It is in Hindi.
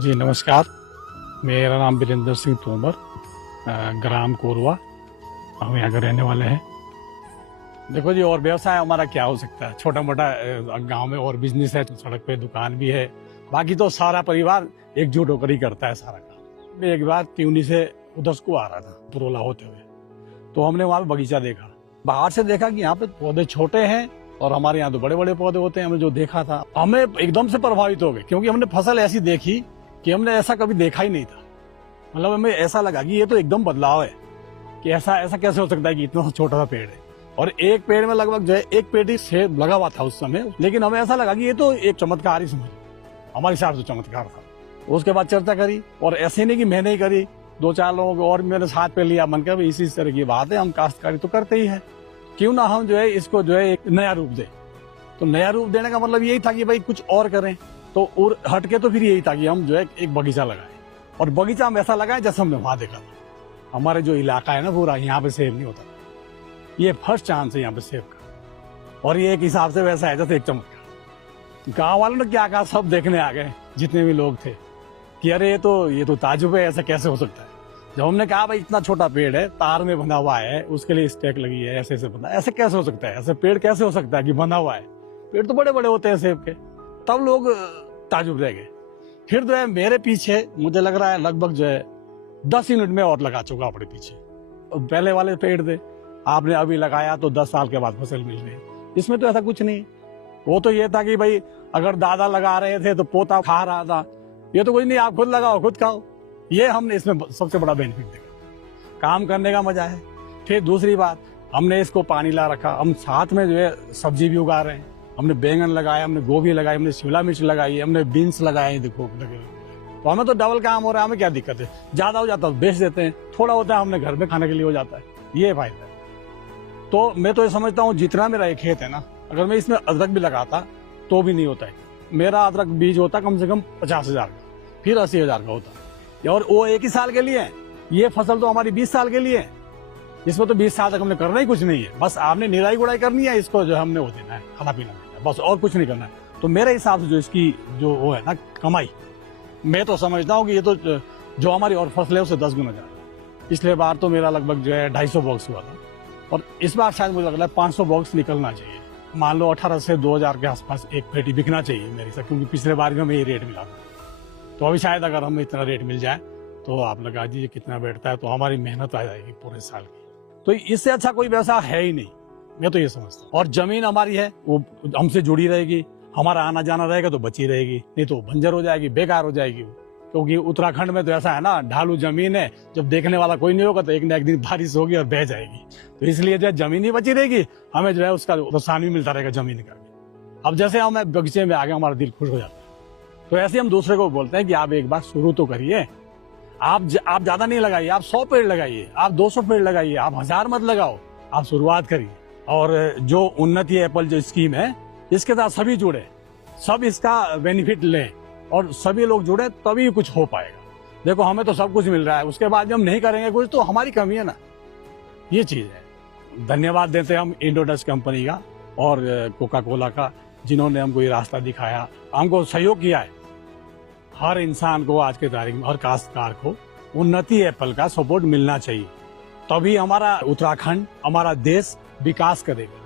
जी नमस्कार, मेरा नाम वीरेंद्र सिंह तोमर, ग्राम कोरवा, हम यहाँ के रहने वाले हैं। देखो जी, और व्यवसाय हमारा क्या हो सकता है, छोटा मोटा गांव में और बिजनेस है, तो सड़क पे दुकान भी है, बाकी तो सारा परिवार एकजुट होकर ही करता है सारा काम। एक बार ट्यूनी से उधर को आ रहा था पुरोला होते हुए, तो हमने वहाँ पे बगीचा देखा। बाहर से देखा कि यहाँ पे पौधे छोटे हैं और हमारे यहाँ तो बड़े बड़े पौधे होते हैं। हमें जो देखा था, हमें एकदम से प्रभावित हो गए, क्योंकि हमने फसल ऐसी देखी कि हमने ऐसा कभी देखा ही नहीं था। मतलब हमें ऐसा लगा कि ये तो एकदम बदलाव है, कि ऐसा कैसे हो सकता है कि इतना छोटा सा पेड़ है, और एक पेड़ में लगभग जो है एक पेड़ ही सेब लगा हुआ था उस समय। लेकिन हमें ऐसा लगा कि ये तो एक चमत्कार ही समझ, हमारे हिसाब से चमत्कार था। उसके बाद चर्चा करी, और ऐसे नहीं कि मैंने ही करी, 2-4 लोगों को और मेरे साथ पे लिया। मन कर इसी तरह की बात है, हम काश्तकारी तो करते ही है, क्यों ना हम जो है इसको जो है एक नया रूप दे। तो नया रूप देने का मतलब यही था कि भाई कुछ और करें। तो और हटके तो फिर यही था कि हम जो है एक बगीचा लगाएं, और बगीचा हम ऐसा लगाएं जैसे हमने वहां देखा था। हमारे जो इलाका है ना पूरा, यहाँ पे सेब नहीं होता, ये फर्स्ट चांस है यहाँ पे सेब का, और ये एक हिसाब से वैसा है जैसे एक चमत्कार। गाँव वालों ने क्या कहा, सब देखने आ गए जितने भी लोग थे कि अरे ये तो ताजुब है, ऐसा कैसे हो सकता है। जब हमने कहा भाई इतना छोटा पेड़ है, तार में बंधा हुआ है, उसके लिए स्टेक लगी है, ऐसे बंधा, ऐसे कैसे हो सकता है, ऐसे पेड़ कैसे हो सकता है कि बंधा हुआ है, पेड़ तो बड़े बड़े होते हैं सेब के। तब लोग ताजुब रह गए। फिर जो है मेरे पीछे मुझे लग रहा है लगभग जो है 10 यूनिट में और लगा चुका अपने पीछे। पहले वाले पेड़ थे, आपने अभी लगाया तो 10 साल के बाद फसल मिल रही। इसमें तो ऐसा कुछ नहीं, वो तो ये था कि भाई अगर दादा लगा रहे थे तो पोता खा रहा था, ये तो कुछ नहीं, आप खुद लगाओ खुद खाओ। ये हमने इसमें सबसे बड़ा बेनिफिट देखा, काम करने का मजा है। फिर दूसरी बात, हमने इसको पानी ला रखा, हम साथ में जो है सब्जी भी उगा रहे हैं। हमने बैंगन लगाया, हमने गोभी लगाई, हमने शिमला मिर्च लगाई, हमने बीन्स लगाए, देखो लगे। तो हमें तो डबल काम हो रहा है, हमें क्या दिक्कत है। ज्यादा हो जाता है बेच देते हैं, थोड़ा होता है हमने घर में खाने के लिए हो जाता है, ये फायदा है। तो मैं तो ये समझता हूँ जितना मेरा एक खेत है ना, अगर मैं इसमें अदरक भी लगाता तो भी नहीं होता है। मेरा अदरक बीज होता कम से कम 50,000 का, फिर 80,000 का होता, और वो एक ही साल के लिए है। ये फसल तो हमारी 20 साल के लिए है, इसमें तो 20 साल तक हमने करना ही कुछ नहीं है, बस आपने निराई गुड़ाई करनी है, इसको जो हमने वो देना है, खाना पीना देना है, बस और कुछ नहीं करना है। तो मेरे हिसाब से जो इसकी जो वो है ना कमाई, मैं तो समझता हूँ कि ये तो जो हमारी और फसल है उससे 10 गुना ज्यादा। पिछले बार तो मेरा लगभग जो है 250 बॉक्स हुआ था, और इस बार शायद मुझे लग रहा है 500 बॉक्स निकलना चाहिए। मान लो 18 से 2,000 के आसपास एक पेटी बिकना चाहिए मेरे से, क्योंकि पिछले बार में हमें ये रेट मिला था। तो अभी शायद अगर हमें इतना रेट मिल जाए तो आप लगा दीजिए कितना बैठता है, तो हमारी मेहनत आ जाएगी पूरे साल की। तो इससे अच्छा कोई व्यवसाय है ही नहीं, मैं तो ये समझता हूँ। और जमीन हमारी है, वो हमसे जुड़ी रहेगी, हमारा आना जाना रहेगा तो बची रहेगी, नहीं तो बंजर हो जाएगी, बेकार हो जाएगी। क्योंकि उत्तराखंड में तो ऐसा है ना, ढालू जमीन है, जब देखने वाला कोई नहीं होगा तो एक न एक दिन बारिश होगी और बह जाएगी। तो इसलिए जो जमीन ही बची रहेगी, हमें जो है उसका प्रोत्साहन भी मिलता रहेगा जमीन का। अब जैसे हम बगीचे में आ गए, हमारा दिल खुश हो जाता है। तो ऐसे हम दूसरे को बोलते हैं कि आप एक बार शुरू तो करिए। आप ज्यादा नहीं लगाइए, आप 100 पेड़ लगाइए, आप 200 पेड़ लगाइए, आप 1000 मत लगाओ, आप शुरुआत करिए। और जो उन्नति एप्पल जो स्कीम है, इसके साथ सभी जुड़े, सब इसका बेनिफिट लें, और सभी लोग जुड़े, तभी कुछ हो पाएगा। देखो हमें तो सब कुछ मिल रहा है, उसके बाद जब हम नहीं करेंगे कुछ तो हमारी कमी है ना, ये चीज है। धन्यवाद देते हैं हम इंडोडस कंपनी का और कोका कोला का, जिन्होंने हमको ये रास्ता दिखाया, हमको सहयोग किया है। हर इंसान को आज के तारीख में, हर काश्तकार को उन्नति एप्पल का सपोर्ट मिलना चाहिए, तभी हमारा उत्तराखंड, हमारा देश विकास करेगा।